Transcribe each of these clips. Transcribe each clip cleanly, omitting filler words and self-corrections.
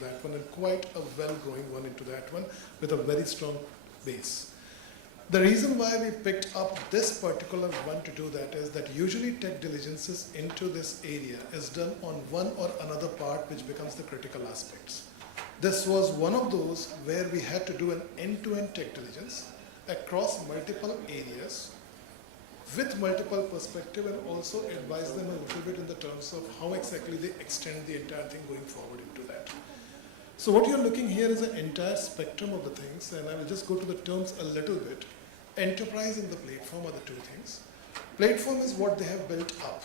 that one, and quite a well-growing one into that one with a very strong base. The reason why we picked up this particular one to do that is that usually tech diligences into this area is done on one or another part which becomes the critical aspects. This was one of those where we had to do an end-to-end tech diligence across multiple areas with multiple perspective, and also advise them a little bit in the terms of how exactly they extend the entire thing going forward into that. So what you're looking here is an entire spectrum of the things, and I will just go to the terms a little bit. Enterprise and the platform are the two things. Platform is what they have built up.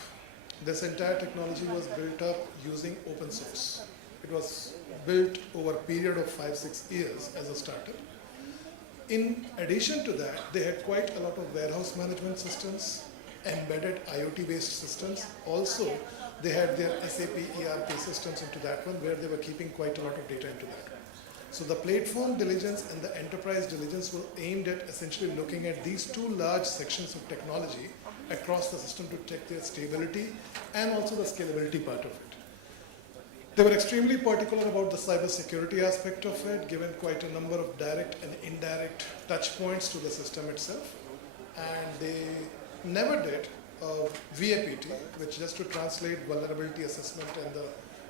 This entire technology was built up using open source. It was built over a period of 5-6 years as a startup. In addition to that, they had quite a lot of warehouse management systems, embedded IoT-based systems. Also, they had their SAP ERP systems into that one, where they were keeping quite a lot of data into that. So the platform diligence and the enterprise diligence were aimed at essentially looking at these two large sections of technology across the system to check their stability and also the scalability part of it. They were extremely particular about the cyber security aspect of it, given quite a number of direct and indirect touch points to the system itself. And they never did a VAPT, which just to translate vulnerability assessment and the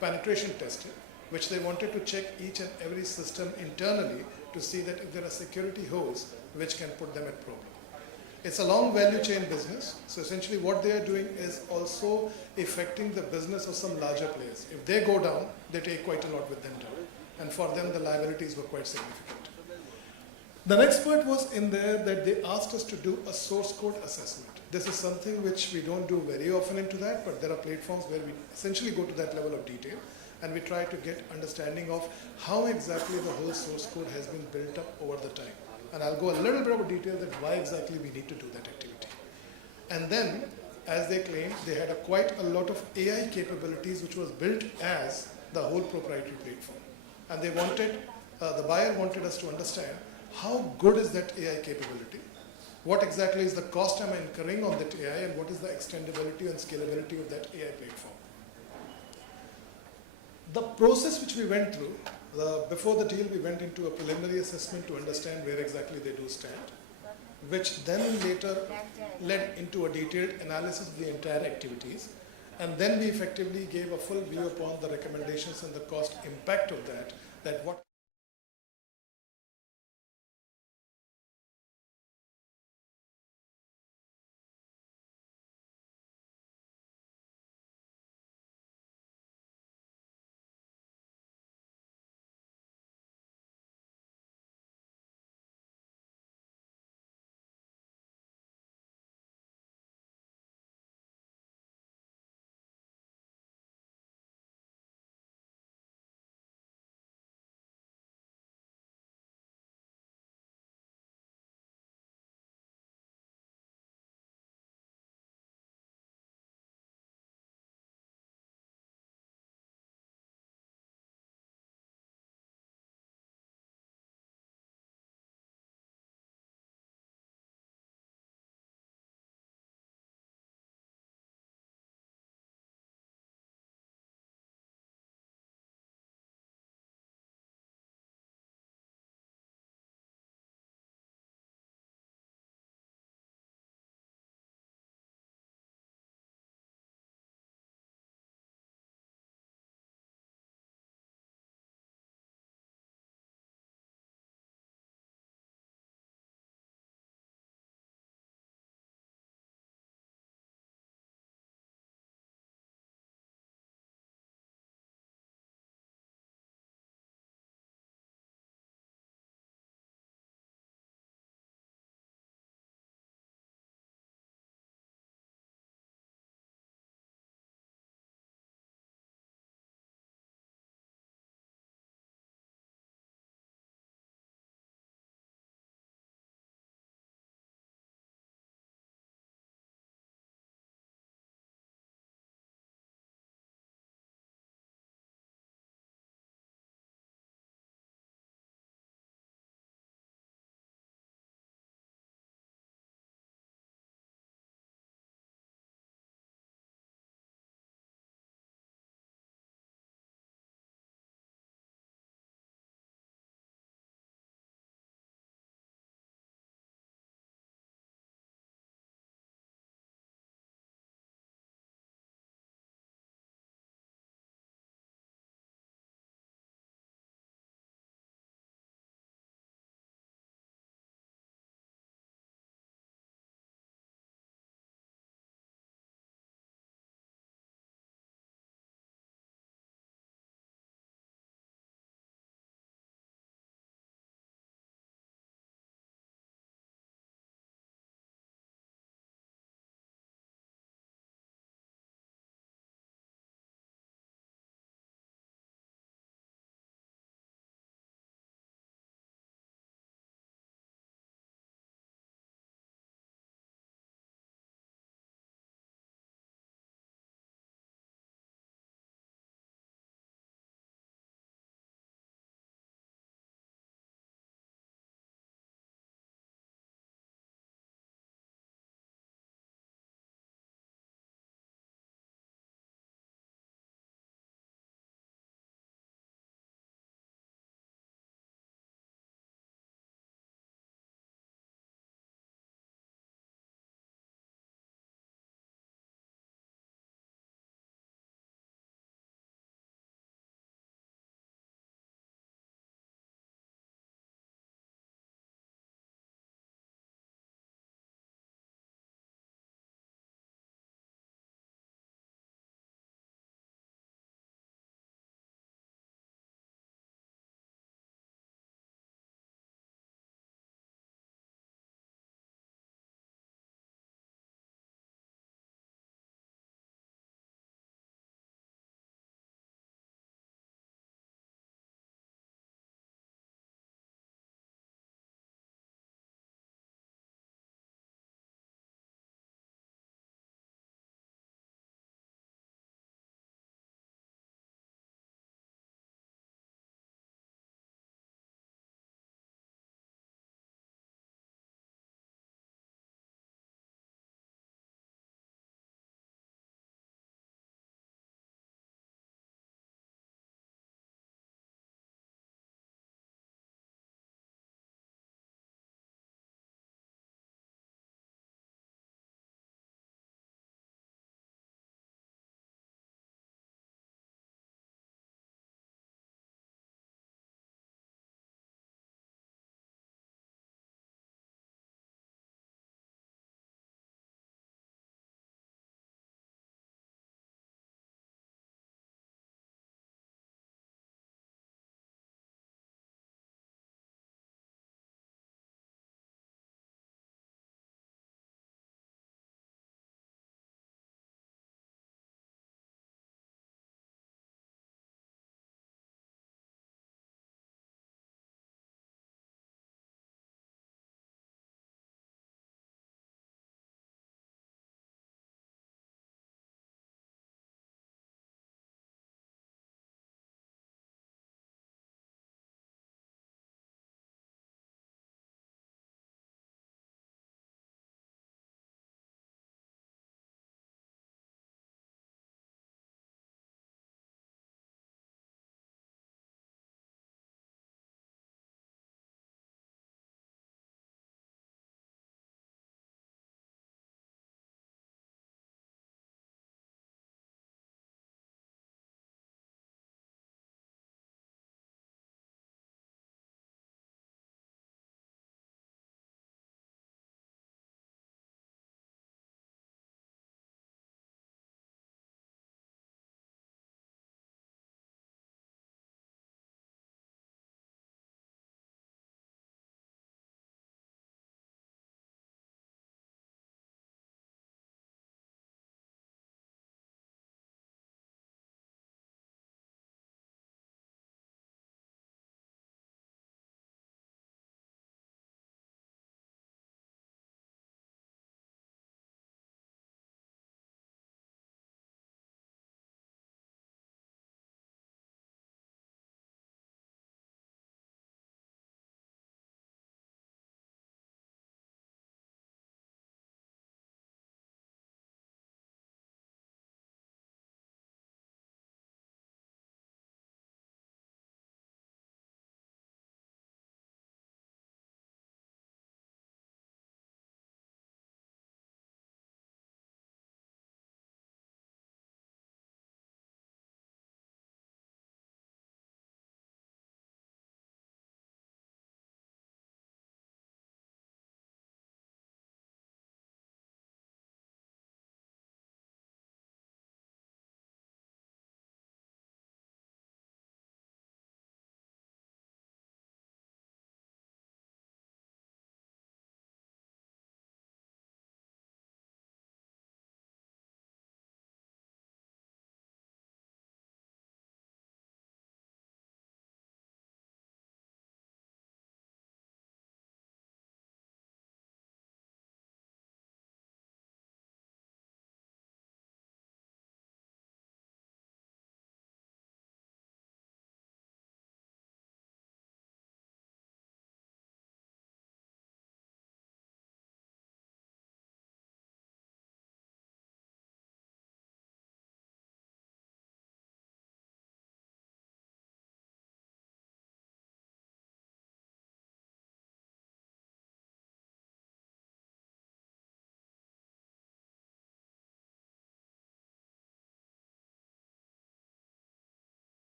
penetration testing, which they wanted to check each and every system internally to see that if there are security holes which can put them at problem. It's a long value chain business, so essentially what they are doing is also affecting the business of some larger players. If they go down, they take quite a lot with them down, and for them the liabilities were quite significant. The next part was in there that they asked us to do a source code assessment. This is something which we don't do very often into that, but there are platforms where we essentially go to that level of detail, and we try to get understanding of how exactly the whole source code has been built up over the time. And I'll go a little bit of detail that why exactly we need to do that activity. And then, as they claimed, they had quite a lot of AI capabilities which was built as the whole proprietary platform. And they wanted, the buyer wanted us to understand how good is that AI capability, what exactly is the cost I'm incurring on that AI, and what is the extendability and scalability of that AI platform. The process which we went through, before the deal we went into a preliminary assessment to understand where exactly they do stand, which then later led into a detailed analysis of the entire activities, and then we effectively gave a full view upon the recommendations and the cost impact of that what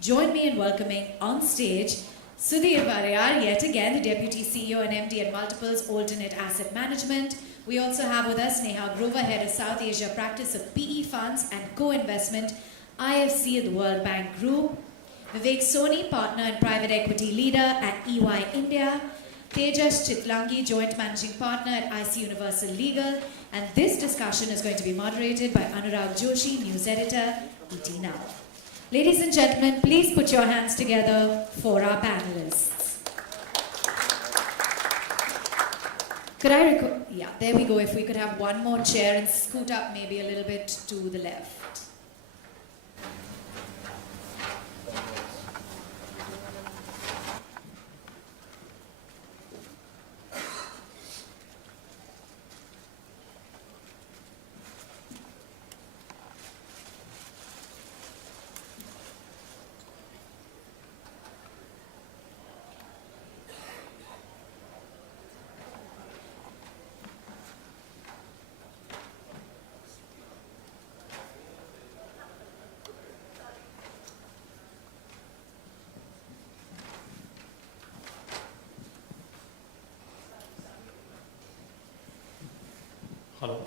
Join me in welcoming on stage Sudhir Variyar, yet again the Deputy CEO and MD at Multiples Alternate Asset Management. We also have with us Neha, Head of South Asia Practice of PE Funds and Co-Investment, IFC at the World Bank Group. Vivek, Soni, Partner and Private Equity Leader at EY India. Tejesh, Chitlangi, Joint Managing Partner at IC Universal Legal. And this discussion is going to be moderated by Anurag, Joshi, News Editor, ET Now. Ladies and gentlemen, please put your hands together for our panelists. Could I yeah, there we go. If we could have one more chair and scoot up maybe a little bit to the left. Hello.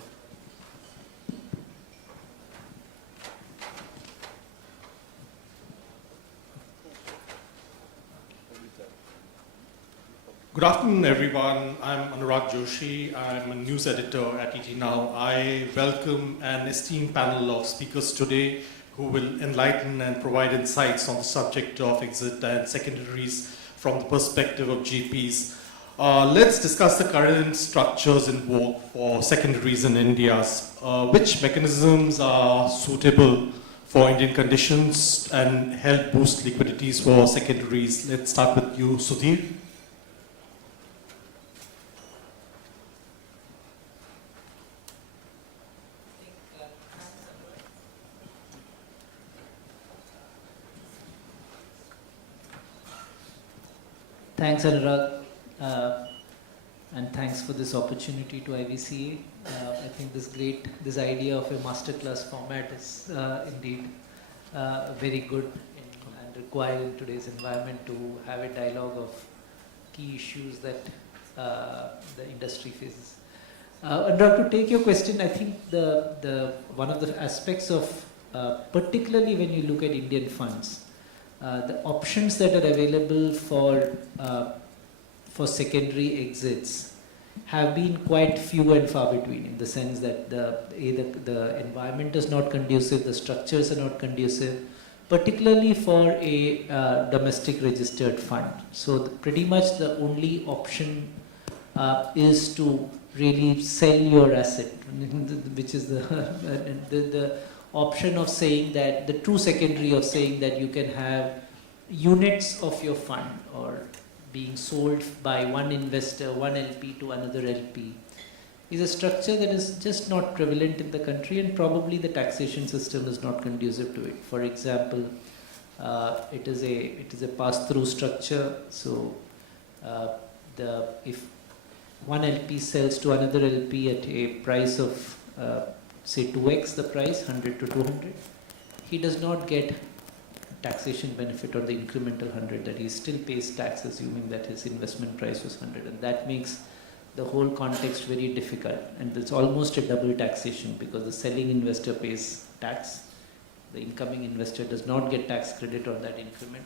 Good afternoon, everyone. I'm Anurag Joshi. I'm a news editor at ET Now. I welcome an esteemed panel of speakers today who will enlighten and provide insights on the subject of exit and secondaries from the perspective of GPs. Let's discuss the current structures in vogue for secondaries in India. Which mechanisms are suitable for Indian conditions and help boost liquidities for secondaries? Let's start with you, Sudhir. Thanks, Anurag. And thanks for this opportunity to IVCA. I think this idea of a masterclass format is indeed very good and required in today's environment to have a dialogue of key issues that the industry faces. Anurag, to take your question, I think the one of the aspects of, particularly when you look at Indian funds, the options that are available for secondary exits have been quite few and far between, in the sense that the environment is not conducive, the structures are not conducive, particularly for a domestic registered fund. So pretty much the only option is to really sell your asset, which is the option of saying that, the true secondary of saying that you can have units of your fund or being sold by one investor, one LP to another LP, is a structure that is just not prevalent in the country, and probably the taxation system is not conducive to it. For example, it is a pass-through structure. So if one LP sells to another LP at a price of say 2x the price, 100 to 200, he does not get taxation benefit or the incremental 100, that he still pays tax assuming that his investment price was 100, and that makes the whole context very difficult, and it's almost a double taxation because the selling investor pays tax, the incoming investor does not get tax credit on that increment,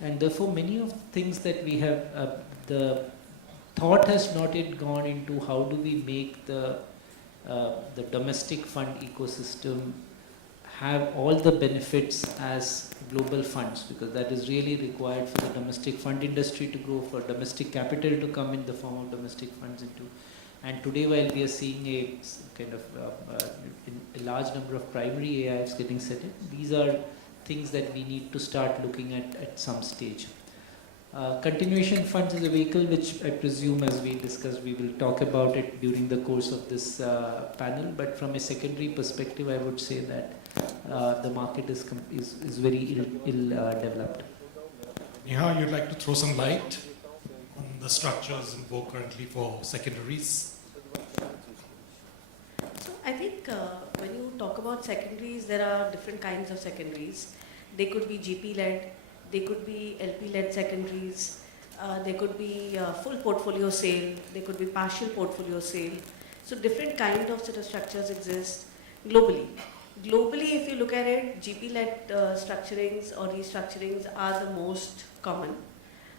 and therefore many of things that we have, the thought has not yet gone into how do we make the domestic fund ecosystem have all the benefits as global funds, because that is really required for the domestic fund industry to grow, for domestic capital to come in the form of domestic funds into. And today, while we are seeing a kind of a large number of primary AIFs getting set in, these are things that we need to start looking at some stage. Continuation funds is a vehicle which I presume, as we discussed, we will talk about it during the course of this panel. But from a secondary perspective, I would say that the market is very ill developed. Neha, you'd like to throw some light on the structures in vogue currently for secondaries? So I think when you talk about secondaries, there are different kinds of secondaries. They could be GP-led, they could be LP-led secondaries, they could be full portfolio sale, they could be partial portfolio sale. So different kind of sort of structures exist globally. Globally, if you look at it, GP-led structurings or restructurings are the most common.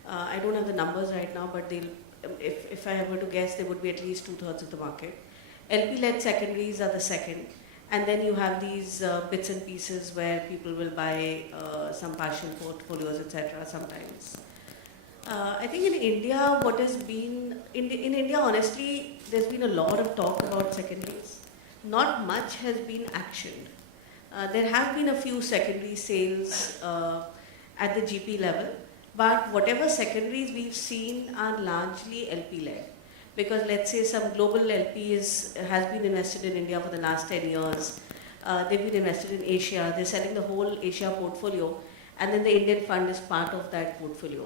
I don't have the numbers right now, but they'll, if I were to guess, they would be at least 2/3 of the market. LP-led secondaries are the second. And then you have these bits and pieces where people will buy some partial portfolios, etc. sometimes. I think in India, what has been, in India, honestly, there's been a lot of talk about secondaries. Not much has been actioned. There have been a few secondary sales at the GP level, but whatever secondaries we've seen are largely LP-led. Because let's say some global LPs has been invested in India for the last 10 years. They've been invested in Asia. They're selling the whole Asia portfolio, and then the Indian fund is part of that portfolio.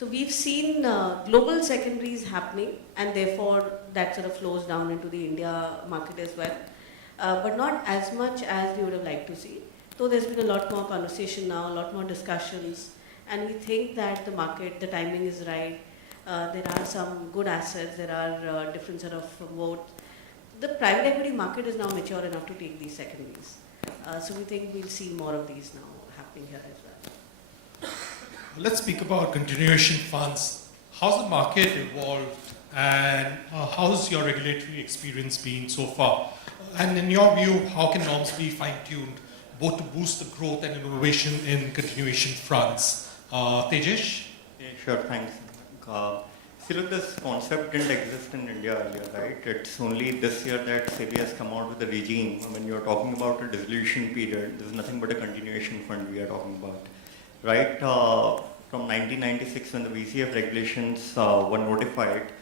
So we've seen global secondaries happening, and therefore that sort of flows down into the India market as well. But not as much as we would have liked to see. Though there's been a lot more conversation now, a lot more discussions, and we think that the market, the timing is right. There are some good assets, there are different sort of votes. The private equity market is now mature enough to take these secondaries. So we think we'll see more of these now happening here as well. Let's speak about continuation funds. How's the market evolved and how's your regulatory experience been so far? And in your view, how can norms be fine-tuned both to boost the growth and innovation in continuation funds? Tejesh? Yeah, sure, thanks. See, look, this concept didn't exist in India earlier, right? It's only this year that SEBI has come out with a regime. I mean, you're talking about a dissolution period. This is nothing but a continuation fund we are talking about, right? From 1996, when the VCF regulations were notified,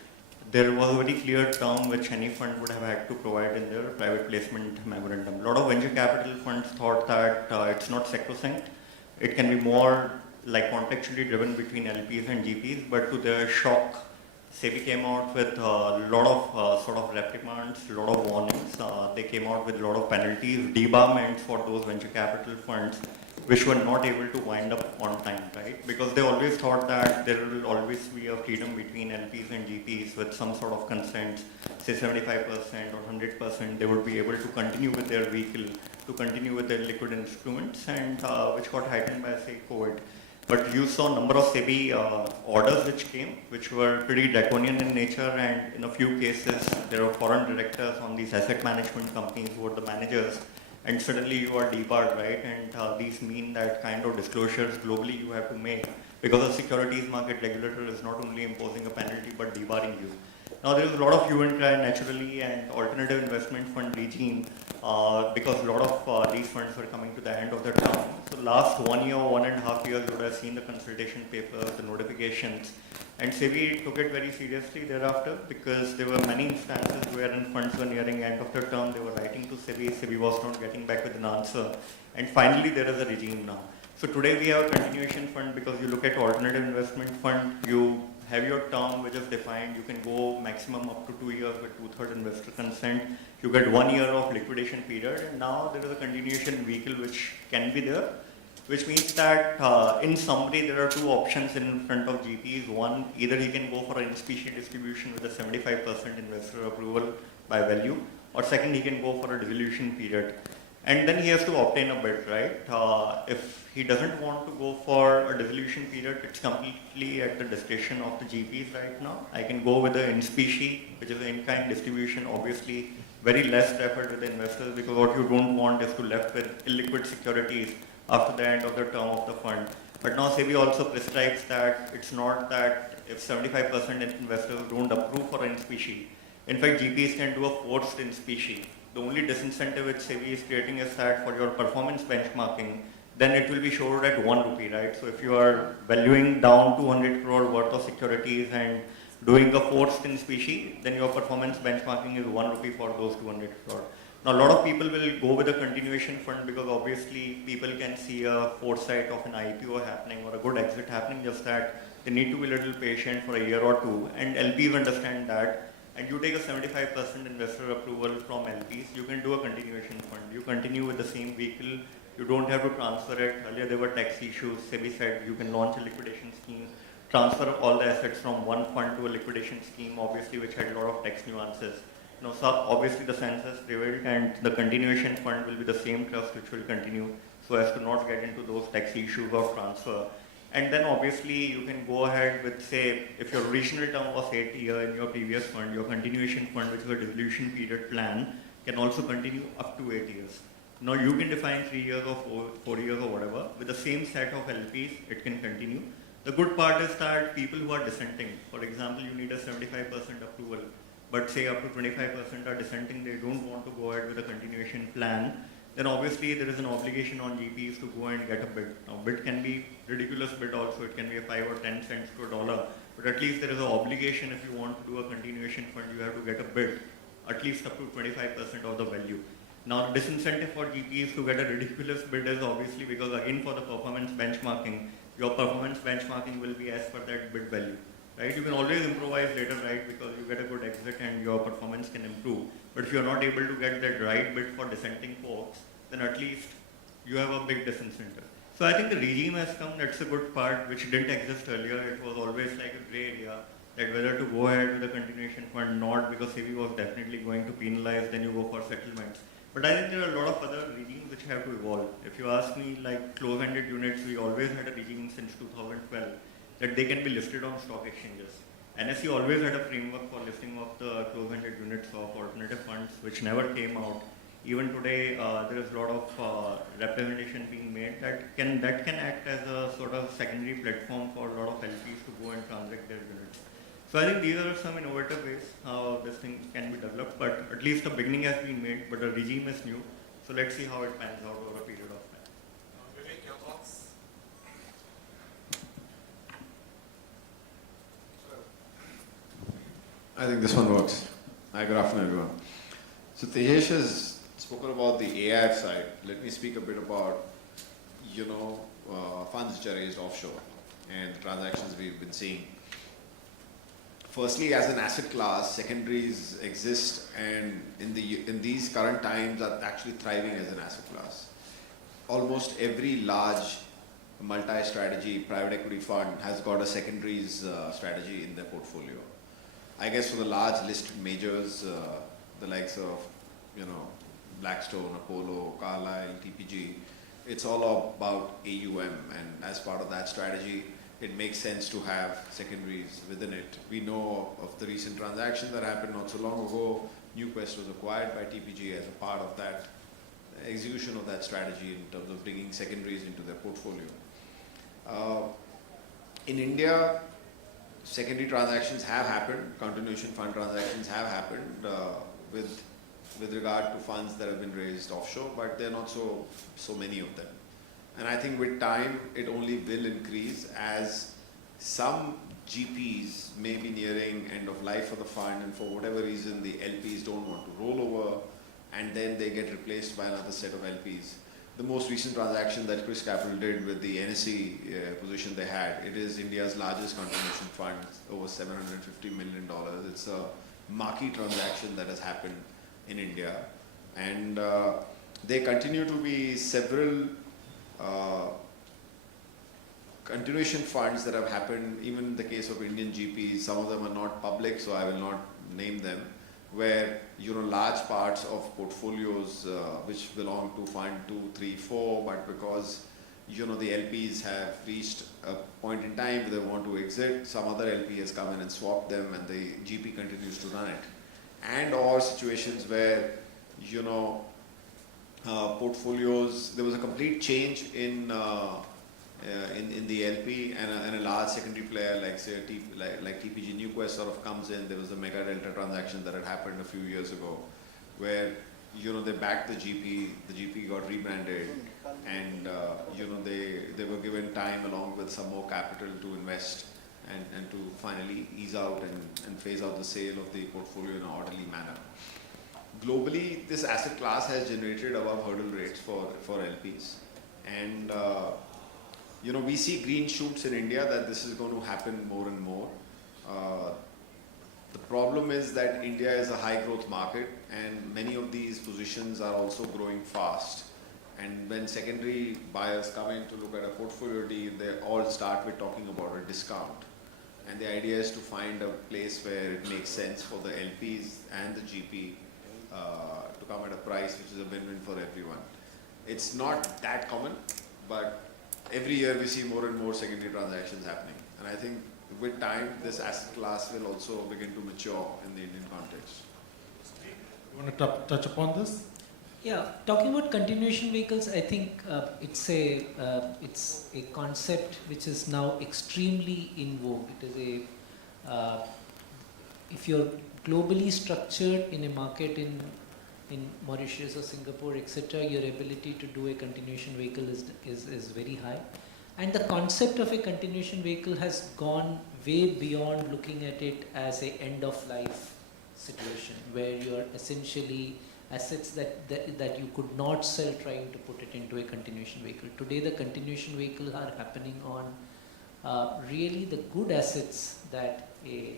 there was a very clear term which any fund would have had to provide in their private placement memorandum. A lot of venture capital funds thought that it's not sacrosanct. It can be more like contextually driven between LPs and GPs, but to their shock, SEBI came out with a lot of sort of reprimands, a lot of warnings. They came out with a lot of penalties, debarments for those venture capital funds which were not able to wind up on time, right? Because they always thought that there will always be a freedom between LPs and GPs with some sort of consent, say 75% or 100%, they would be able to continue with their vehicle, to continue with their liquid instruments, and which got heightened by, say, COVID. But you saw a number of SEBI orders which came, which were pretty draconian in nature, and in a few cases, there were foreign directors on these asset management companies who were the managers, and suddenly you are debarred, right? And these mean that kind of disclosures globally you have to make, because the securities market regulator is not only imposing a penalty but debarring you. Now there is a lot of hue and cry naturally, and alternative investment fund regime, because a lot of these funds were coming to the end of their term. So last 1 year, 1.5 years, you would have seen the consultation papers, the notifications, and SEBI took it very seriously thereafter, because there were many instances wherein funds were nearing end of their term, they were writing to SEBI, SEBI was not getting back with an answer, and finally there is a regime now. So today we have a continuation fund, because you look at alternative investment fund, you have your term which is defined, you can go maximum up to 2 years with 2/3 investor consent, you get 1 year of liquidation period, and now there is a continuation vehicle which can be there, which means that in summary there are two options in front of GPs. One, either he can go for an in-specie distribution with a 75% investor approval by value, or second, he can go for a dissolution period. And then he has to obtain a bid, right? If he doesn't want to go for a dissolution period, it's completely at the discretion of the GPs right now. I can go with the in-specie, which is an in-kind distribution, obviously very less preferred with the investors, because what you don't want is to left with illiquid securities after the end of the term of the fund. But now SEBI also prescribes that it's not that if 75% investors don't approve for in-specie, in fact GPs can do a forced in-specie. The only disincentive which SEBI is creating is that for your performance benchmarking, then it will be showed at 1 rupee, right? So if you are valuing down 200 crore worth of securities and doing a forced in-specie, then your performance benchmarking is 1 rupee for those 200 crore. Now a lot of people will go with a continuation fund, because obviously people can see a foresight of an IPO happening or a good exit happening, just that they need to be a little patient for a year or two, and LPs understand that. And you take a 75% investor approval from LPs, you can do a continuation fund. You continue with the same vehicle You don't have to transfer it. Earlier there were tax issues. SEBI said you can launch a liquidation scheme, transfer all the assets from one fund to a liquidation scheme, obviously, which had a lot of tax nuances. So obviously the census prevailed, and the continuation fund will be the same trust which will continue, so as to not get into those tax issues of transfer. And then obviously you can go ahead with, say, if your original term was 8 years in your previous fund, your continuation fund, which is a dissolution period plan, can also continue up to 8 years. Now you can define 3 years or 4 years or whatever. With the same set of LPs, it can continue. The good part is that people who are dissenting, for example, you need a 75% approval, but say up to 25% are dissenting, they don't want to go ahead with a continuation plan, then obviously there is an obligation on GPs to go and get a bid. Now bid can be ridiculous bid also, it can be a 5 or 10 cents to a dollar, but at least there is an obligation. If you want to do a continuation fund, you have to get a bid, at least up to 25% of the value. Now the disincentive for GPs to get a ridiculous bid is obviously because, again, for the performance benchmarking, your performance benchmarking will be as per that bid value. Right? You can always improvise later, right, because you get a good exit and your performance can improve. But if you're not able to get that right bid for dissenting folks, then at least you have a big disincentive. So I think the regime has come, that's a good part, which didn't exist earlier. It was always like a gray area, that whether to go ahead with a continuation fund or not, because SEBI was definitely going to penalize, then you go for settlements. But I think there are a lot of other regimes which have to evolve. If you ask me, like close-ended units, we always had a regime since 2012, that they can be listed on stock exchanges. NSE always had a framework for listing of the close-ended units of alternative funds, which never came out. Even today, there is a lot of representation being made that can act as a sort of secondary platform for a lot of LPs to go and transact their units. So I think these are some innovative ways how this thing can be developed, but at least the beginning has been made, but the regime is new. So let's see how it pans out over a period of time. Vivek, your thoughts? I think this one works. Hi, good afternoon, everyone. So Tejesh has spoken about the AIF side. Let me speak a bit about, funds which are raised offshore and the transactions we've been seeing. Firstly, as an asset class, secondaries exist, and in these current times are actually thriving as an asset class. Almost every large multi-strategy private equity fund has got a secondaries strategy in their portfolio. I guess for the large listed majors, the likes of, Blackstone, Apollo, Carlyle, TPG, it's all about AUM, and as part of that strategy, it makes sense to have secondaries within it. We know of the recent transaction that happened not so long ago. NewQuest was acquired by TPG as a part of that execution of that strategy in terms of bringing secondaries into their portfolio. In India, secondary transactions have happened, continuation fund transactions have happened with regard to funds that have been raised offshore, but there are not so many of them. And I think with time, it only will increase as some GPs may be nearing end of life for the fund, and for whatever reason, the LPs don't want to roll over, and then they get replaced by another set of LPs. The most recent transaction that Chris Capital did with the NSE position they had, it is India's largest continuation fund, over $750 million. It's a marquee transaction that has happened in India. And there continue to be several continuation funds that have happened, even in the case of Indian GPs. Some of them are not public, so I will not name them, where large parts of portfolios which belong to fund 2, 3, 4, but because the LPs have reached a point in time where they want to exit, some other LP has come in and swapped them, and the GP continues to run it. And or situations where portfolios, there was a complete change in the LP, and a large secondary player like say like TPG NewQuest sort of comes in. There was a Mega Delta transaction that had happened a few years ago, where they backed the GP got rebranded, and they were given time along with some more capital to invest and to finally ease out and phase out the sale of the portfolio in an orderly manner. Globally, this asset class has generated above hurdle rates for LPs, and we see green shoots in India that this is going to happen more and more. The problem is that India is a high growth market, and many of these positions are also growing fast. And when secondary buyers come in to look at a portfolio deal, they all start with talking about a discount. And the idea is to find a place where it makes sense for the LPs and the GP to come at a price which is a win-win for everyone. It's not that common, but every year we see more and more secondary transactions happening. And I think with time, this asset class will also begin to mature in the Indian context. You want to touch upon this? Yeah, talking about continuation vehicles, I think it's a concept which is now extremely in vogue. It is if you're globally structured in a market in Mauritius or Singapore, etc., your ability to do a continuation vehicle is very high. And the concept of a continuation vehicle has gone way beyond looking at it as a end of life situation where you're essentially assets that you could not sell trying to put it into a continuation vehicle. Today the continuation vehicles are happening on really the good assets that a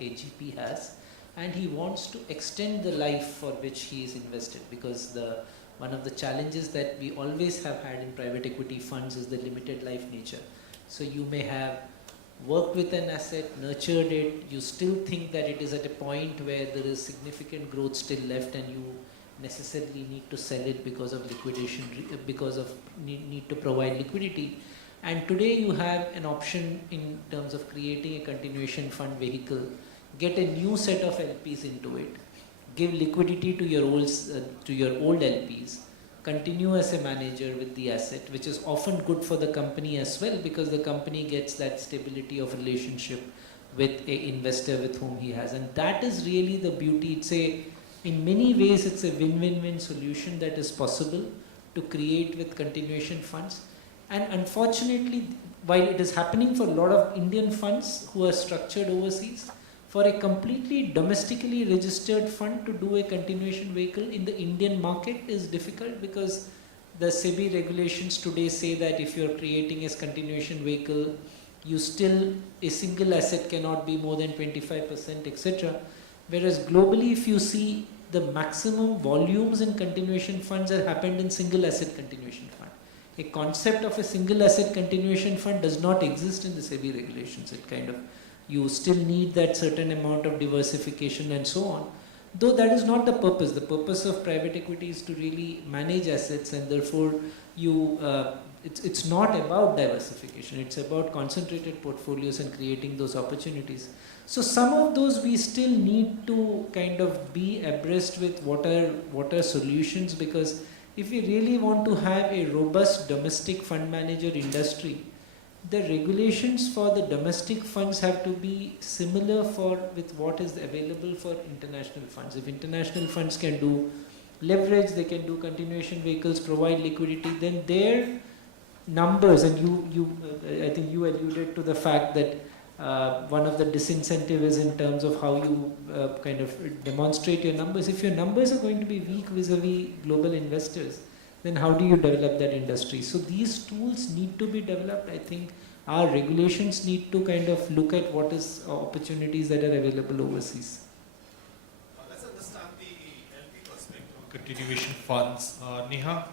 GP has, and he wants to extend the life for which he is invested, because one of the challenges that we always have had in private equity funds is the limited life nature. So you may have worked with an asset, nurtured it, you still think that it is at a point where there is significant growth still left and you necessarily need to sell it because of liquidation, because of need to provide liquidity. And today you have an option in terms of creating a continuation fund vehicle, get a new set of LPs into it, give liquidity to your old LPs, continue as a manager with the asset, which is often good for the company as well, because the company gets that stability of relationship with an investor with whom he has. And that is really the beauty. In many ways, it's a win-win-win solution that is possible to create with continuation funds. And unfortunately, while it is happening for a lot of Indian funds who are structured overseas, for a completely domestically registered fund to do a continuation vehicle in the Indian market is difficult, because the SEBI regulations today say that if you are creating a continuation vehicle, a single asset cannot be more than 25%, etc. Whereas globally, if you see, the maximum volumes in continuation funds have happened in single asset continuation fund. A concept of a single asset continuation fund does not exist in the SEBI regulations. You still need that certain amount of diversification and so on. Though that is not the purpose. The purpose of private equity is to really manage assets, and therefore it's not about diversification. It's about concentrated portfolios and creating those opportunities. So some of those we still need to kind of be abreast with what are solutions, because if we really want to have a robust domestic fund manager industry, the regulations for the domestic funds have to be similar with what is available for international funds. If international funds can do leverage, they can do continuation vehicles, provide liquidity, then their numbers, and I think you alluded to the fact that one of the disincentive is in terms of how you kind of demonstrate your numbers. If your numbers are going to be weak vis-a-vis global investors, then how do you develop that industry? So these tools need to be developed. I think our regulations need to kind of look at what is opportunities that are available overseas. Let's understand the LP perspective on continuation funds. Neha?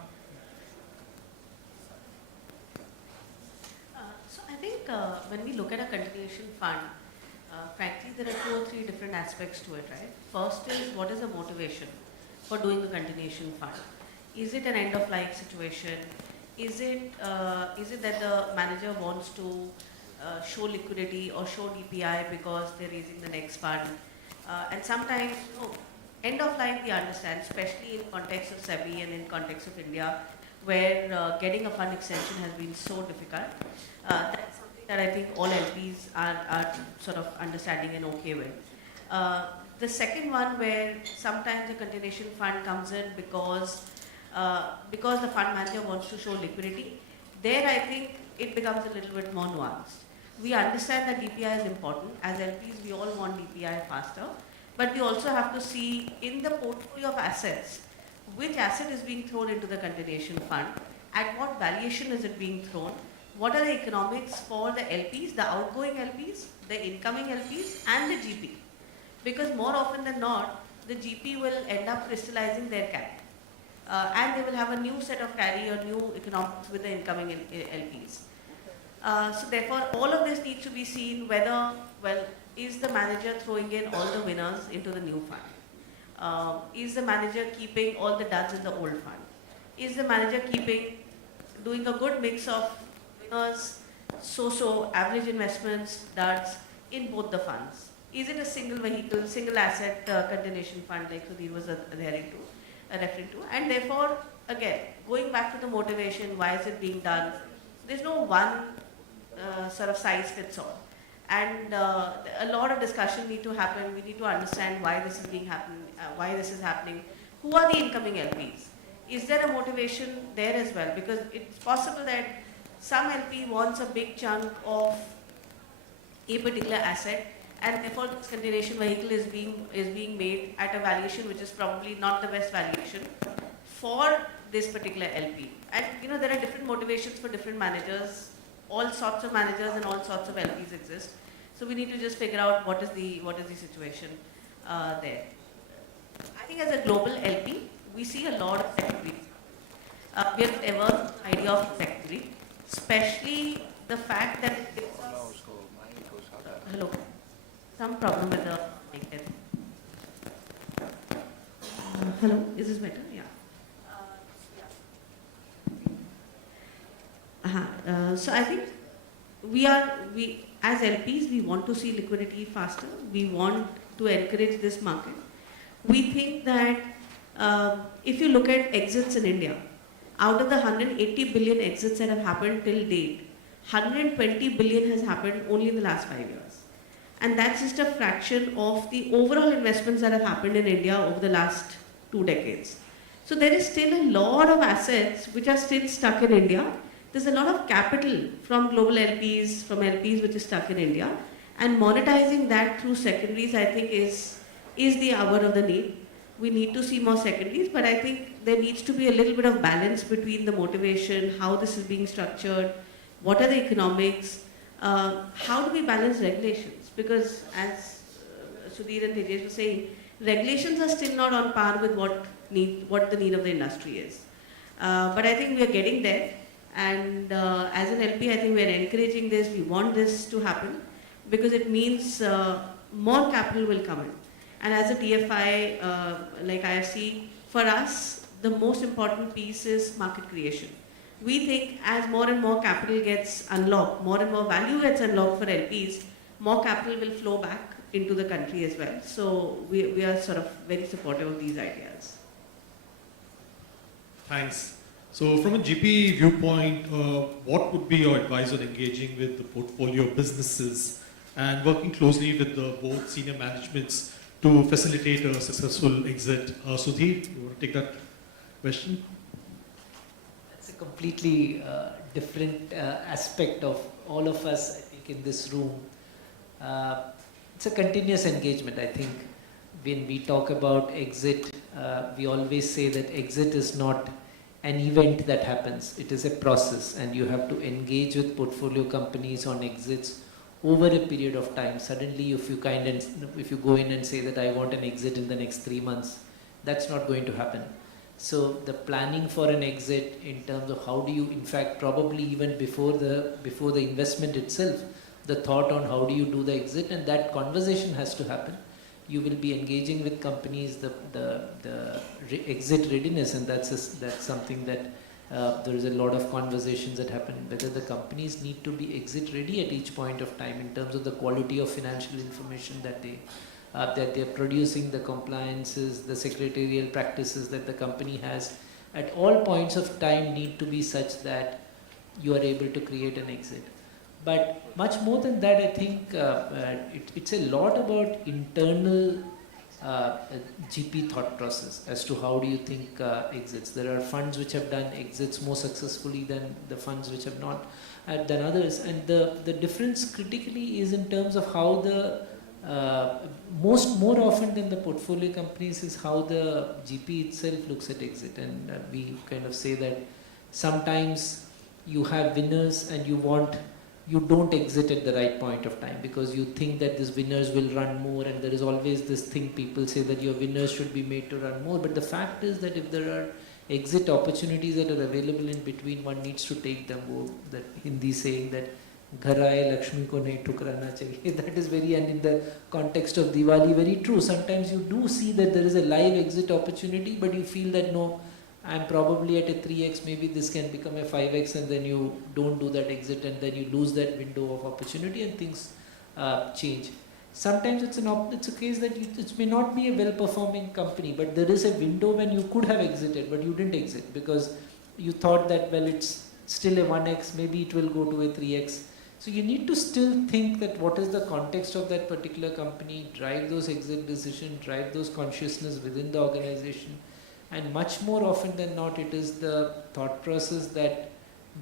So I think when we look at a continuation fund, frankly, there are 2 or 3 different aspects to it, right? First is, what is the motivation for doing a continuation fund? Is it an end-of-life situation? Is it that the manager wants to show liquidity or show DPI because they're raising the next fund? And sometimes, end of life we understand, especially in context of SEBI and in context of India, where getting a fund extension has been so difficult. That's something that I think all LPs are sort of understanding and okay with. The second one, where sometimes the continuation fund comes in because the fund manager wants to show liquidity, there I think it becomes a little bit more nuanced. We understand that DPI is important. As LPs, we all want DPI faster. But we also have to see in the portfolio of assets, which asset is being thrown into the continuation fund, at what valuation is it being thrown, what are the economics for the LPs, the outgoing LPs, the incoming LPs, and the GP. Because more often than not, the GP will end up crystallizing their capital. and they will have a new set of carry or new economics with the incoming LPs. So therefore, all of this needs to be seen whether, well, is the manager throwing in all the winners into the new fund? Is the manager keeping all the duds in the old fund? Is the manager doing a good mix of winners, so-so, average investments, duds in both the funds? Is it a single vehicle, single asset continuation fund like Sudhir was referring to? And therefore, again, going back to the motivation, why is it being done? There's no one sort of size fits all. And a lot of discussion need to happen. We need to understand why this is happening. Who are the incoming LPs? Is there a motivation there as well? Because it's possible that some LP wants a big chunk of a particular asset, and therefore this continuation vehicle is being made at a valuation which is probably not the best valuation for this particular LP. And there are different motivations for different managers. All sorts of managers and all sorts of LPs exist. So we need to just figure out what is the situation there. I think as a global LP, we see a lot of secondaries. We have ever idea of secondary, especially the fact that it gives us hello. Some problem with the mic there. Hello, is this better? Yeah. So I think we as LPs, we want to see liquidity faster. We want to encourage this market. We think that if you look at exits in India, out of the 180 billion exits that have happened till date, 120 billion has happened only in the last 5 years. And that's just a fraction of the overall investments that have happened in India over the last 2 decades. So there is still a lot of assets which are still stuck in India. There's a lot of capital from global LPs, from LPs which is stuck in India. And monetizing that through secondaries, I think, is the hour of the need. We need to see more secondaries, but I think there needs to be a little bit of balance between the motivation, how this is being structured, what are the economics, how do we balance regulations? Because as Sudhir and Tejesh were saying, regulations are still not on par with what the need of the industry is. But I think we are getting there. And as an LP, I think we are encouraging this. We want this to happen because it means more capital will come in. And as a TFI, like IFC, for us, the most important piece is market creation. We think as more and more capital gets unlocked, more and more value gets unlocked for LPs, more capital will flow back into the country as well. So we are sort of very supportive of these ideas. Thanks. So from a GP viewpoint, what would be your advice on engaging with the portfolio businesses and working closely with the board senior managements to facilitate a successful exit? Sudhir, you want to take that question? It's a completely different aspect of all of us, I think, in this room. It's a continuous engagement, I think. When we talk about exit, we always say that exit is not an event that happens. It is a process, and you have to engage with portfolio companies on exits over a period of time. Suddenly, if you go in and say that I want an exit in the next 3 months, that's not going to happen. So the planning for an exit in terms of how do you, in fact, probably even before the investment itself, the thought on how do you do the exit, and that conversation has to happen. You will be engaging with companies, the exit readiness, and that's something that there is a lot of conversations that happen, whether the companies need to be exit ready at each point of time in terms of the quality of financial information that they're producing, the compliances, the secretarial practices that the company has at all points of time need to be such that you are able to create an exit. But much more than that, I think it's a lot about internal GP thought process as to how do you think exits. There are funds which have done exits more successfully than the funds which have not done others. And the difference critically is in terms of how the more often than the portfolio companies is how the GP itself looks at exit. And we kind of say that sometimes you have winners and you don't exit at the right point of time because you think that these winners will run more, and there is always this thing people say that your winners should be made to run more. But the fact is that if there are exit opportunities that are available in between, one needs to take them. Wo that Hindi saying that घर आए लक्ष्मी को नहीं ठुकराना चाहिए. That is very, and in the context of Diwali, very true. Sometimes you do see that there is a live exit opportunity, but you feel that no, I'm probably at a 3x, maybe this can become a 5x, and then you don't do that exit, and then you lose that window of opportunity, and things change. Sometimes it's a case that it may not be a well-performing company, but there is a window when you could have exited, but you didn't exit because you thought that, well, it's still a 1x, maybe it will go to a 3x. So you need to still think that what is the context of that particular company, drive those exit decisions, drive those consciousness within the organization, and much more often than not, it is the thought process that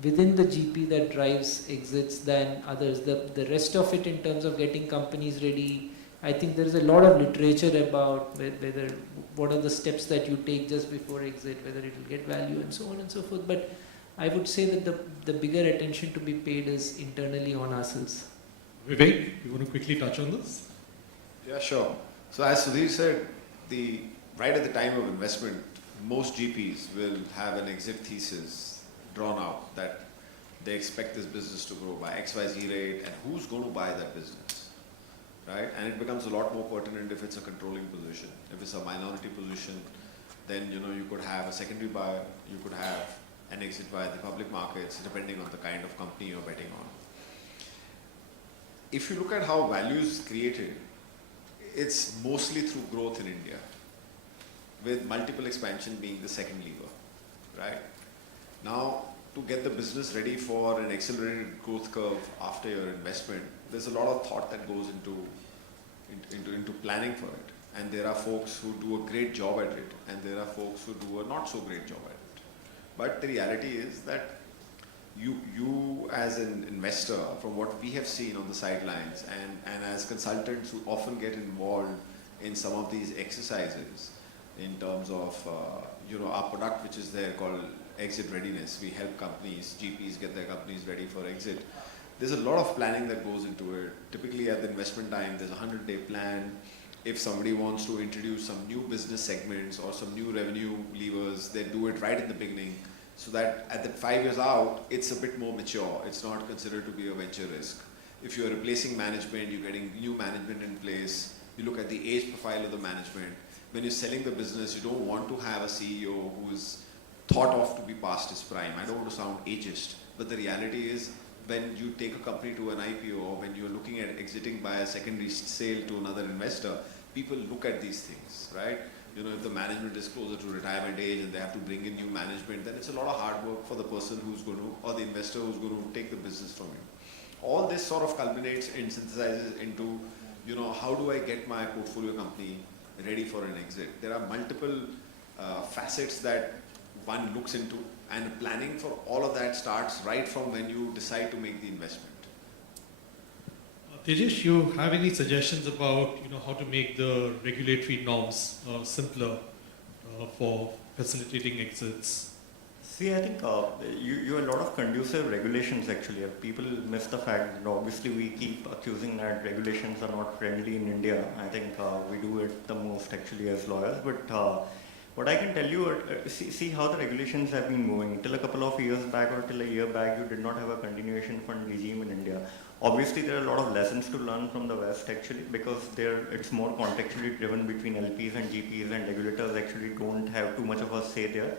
within the GP that drives exits than others. The rest of it in terms of getting companies ready, I think there is a lot of literature about whether what are the steps that you take just before exit, whether it will get value and so on and so forth. But I would say that the bigger attention to be paid is internally on ourselves. Vivek, you want to quickly touch on this? Yeah, sure. So as Sudhir said, right at the time of investment, most GPs will have an exit thesis drawn out that they expect this business to grow by XYZ rate and who's going to buy that business, right? And it becomes a lot more pertinent if it's a controlling position. If it's a minority position, then you could have a secondary buyer, you could have an exit via the public markets, depending on the kind of company you're betting on. If you look at how value is created, it's mostly through growth in India, with multiple expansion being the second lever, right? Now, to get the business ready for an accelerated growth curve after your investment, there's a lot of thought that goes into planning for it. And there are folks who do a great job at it, and there are folks who do a not so great job at it. But the reality is that you as an investor, from what we have seen on the sidelines, and as consultants who often get involved in some of these exercises in terms of our product which is there called exit readiness. We help companies, GPs get their companies ready for exit. There's a lot of planning that goes into it. Typically at the investment time, there's a 100-day plan. If somebody wants to introduce some new business segments or some new revenue levers, they do it right in the beginning, so that at the 5 years out, it's a bit more mature. It's not considered to be a venture risk. If you're replacing management, you're getting new management in place, you look at the age profile of the management. When you're selling the business, you don't want to have a CEO who is thought of to be past his prime. I don't want to sound ageist, but the reality is when you take a company to an IPO or when you're looking at exiting by a secondary sale to another investor, people look at these things, right? If the management is closer to retirement age and they have to bring in new management, then it's a lot of hard work for the person who's going to, or the investor who's going to take the business from you. All this sort of culminates and synthesizes into, how do I get my portfolio company ready for an exit? There are multiple facets that one looks into, and planning for all of that starts right from when you decide to make the investment. Tejesh, you have any suggestions about how to make the regulatory norms simpler for facilitating exits? See, I think you have a lot of conducive regulations actually. People miss the fact that obviously we keep accusing that regulations are not friendly in India. I think we do it the most actually as lawyers. But what I can tell you, see how the regulations have been moving. Till a couple of years back or till a year back, you did not have a continuation fund regime in India. Obviously, there are a lot of lessons to learn from the West actually, because it's more contextually driven between LPs and GPs, and regulators actually don't have too much of a say there.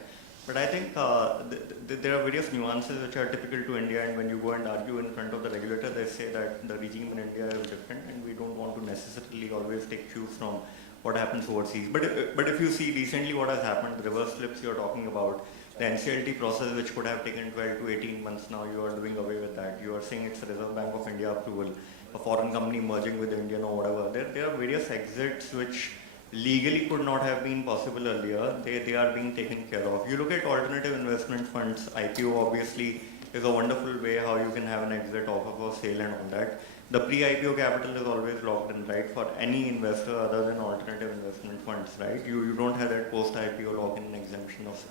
But I think there are various nuances which are typical to India, and when you go and argue in front of the regulator, they say that the regime in India is different, and we don't want to necessarily always take cues from what happens overseas. But if you see recently what has happened, the reverse flips you're talking about, the NCLT process which could have taken 12 to 18 months, now you are doing away with that. You are saying it's a Reserve Bank of India approval, a foreign company merging with Indian or whatever. There are various exits which legally could not have been possible earlier. They are being taken care of. You look at alternative investment funds, IPO obviously is a wonderful way how you can have an exit offer for sale and all that. The pre-IPO capital is always locked in, right, for any investor other than alternative investment funds, right? You don't have that post-IPO lock-in exemption of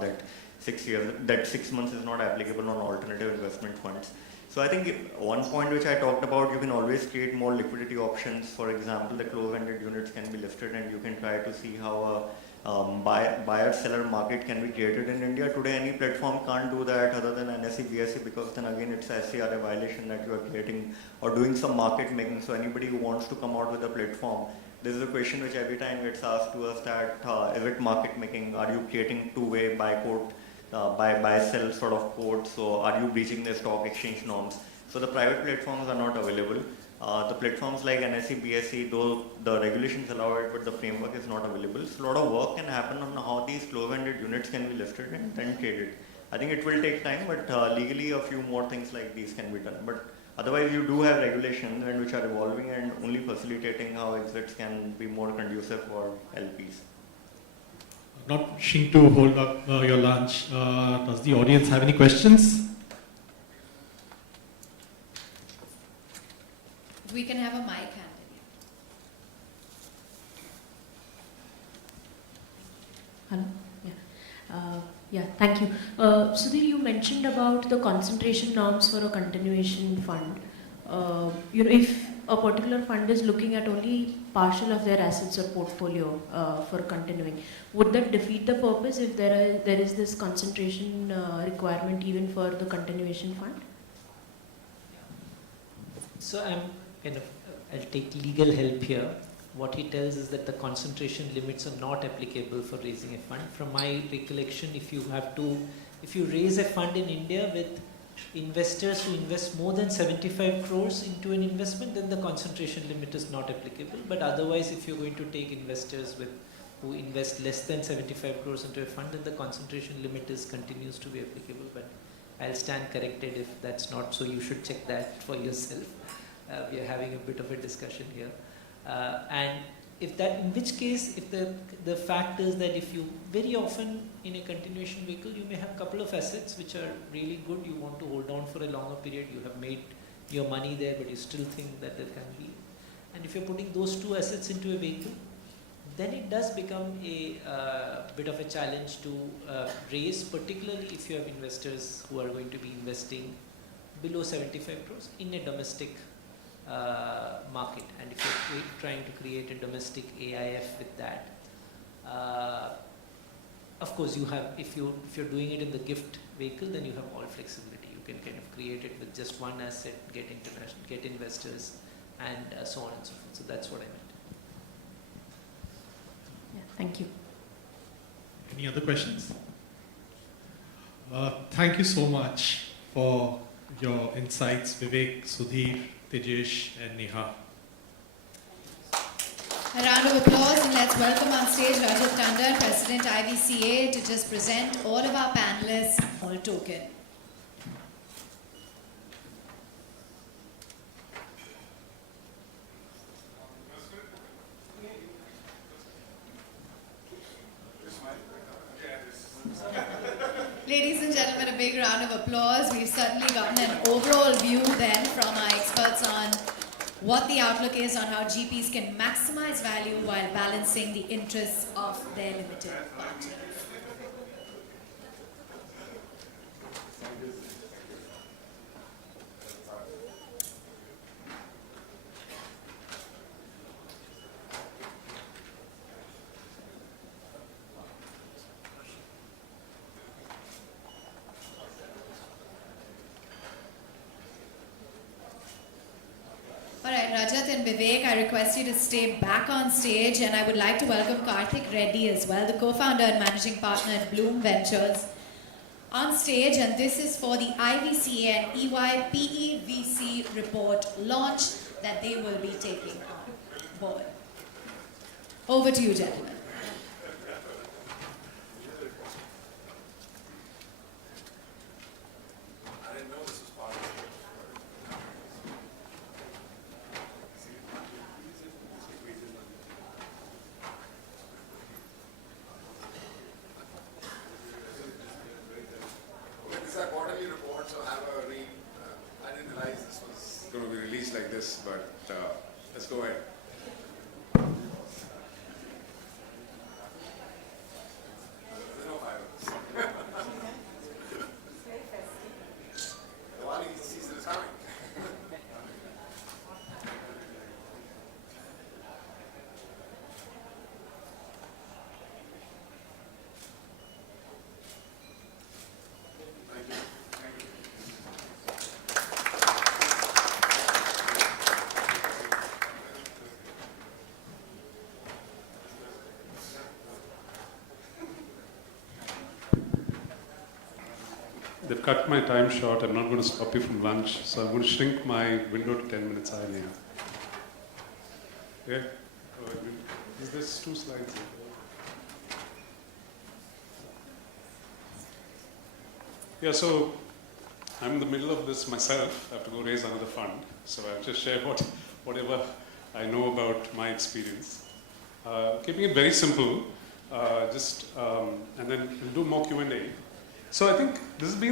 that 6 years. That 6 months is not applicable on alternative investment funds. So I think one point which I talked about, you can always create more liquidity options. For example, the close-ended units can be listed, and you can try to see how buyer-seller market can be created in India. Today, any platform can't do that other than NSE, BSE, because then again it's a SCRA violation that you are creating or doing some market making. So anybody who wants to come out with a platform, this is a question which every time gets asked to us that is it market making? Are you creating two-way buy-sell sort of code? So are you breaching the stock exchange norms? So the private platforms are not available. The platforms like NSE, BSE, though the regulations allow it, but the framework is not available. So a lot of work can happen on how these close-ended units can be listed and then traded. I think it will take time, but legally a few more things like these can be done. But otherwise, you do have regulations and which are evolving and only facilitating how exits can be more conducive for LPs. Not wishing to hold up your lunch. Does the audience have any questions? We can have a mic handed. Hello. Yeah. Thank you. Sudhir, you mentioned about the concentration norms for a continuation fund. If a particular fund is looking at only partial of their assets or portfolio for continuing, would that defeat the purpose if there is this concentration requirement even for the continuation fund? So I'll take legal help here. What he tells is that the concentration limits are not applicable for raising a fund. From my recollection, if you raise a fund in India with investors who invest more than 75 crores into an investment, then the concentration limit is not applicable. But otherwise, if you're going to take investors who invest less than 75 crores into a fund, then the concentration limit continues to be applicable. But I'll stand corrected if that's not so. You should check that for yourself. We are having a bit of a discussion here. And in which case, if the fact is that if you very often in a continuation vehicle, you may have a couple of assets which are really good, you want to hold on for a longer period, you have made your money there, but you still think that there can be. And if you're putting those two assets into a vehicle, then it does become a bit of a challenge to raise, particularly if you have investors who are going to be investing below 75 crores in a domestic market, and if you're trying to create a domestic AIF with that, of course you have, if you're doing it in the gift vehicle, then you have all flexibility. You can kind of create it with just one asset, get investors, and so on and so forth. So that's what I meant. Yeah, thank you. Any other questions? Thank you so much for your insights, Vivek, Sudhir, Tejesh, and Neha. A round of applause, and let's welcome on stage Rajat Tandon, President IVCA, to just present all of our panelists all token. Ladies and gentlemen, a big round of applause. We've certainly gotten an overall view then from our experts on what the outlook is on how GPs can maximize value while balancing the interests of their limited partners. Alright, Rajat and Vivek, I request you to stay back on stage, and I would like to welcome Karthik Reddy as well, the co-founder and managing partner at Bloom Ventures, on stage, and this is for the IVCA and EY PEVC report launch that they will be taking on board. Over to you, gentlemen. But let's go ahead. they've cut my time short. I'm not going to stop you from lunch, so I'm going to shrink my window to 10 minutes. Hi, Neha. Yeah? There's 2 slides here. Yeah, so I'm in the middle of this myself. I have to go raise another fund. So I'll just share whatever I know about my experience. Keeping it very simple, and then we'll do more Q&A. So I think this has been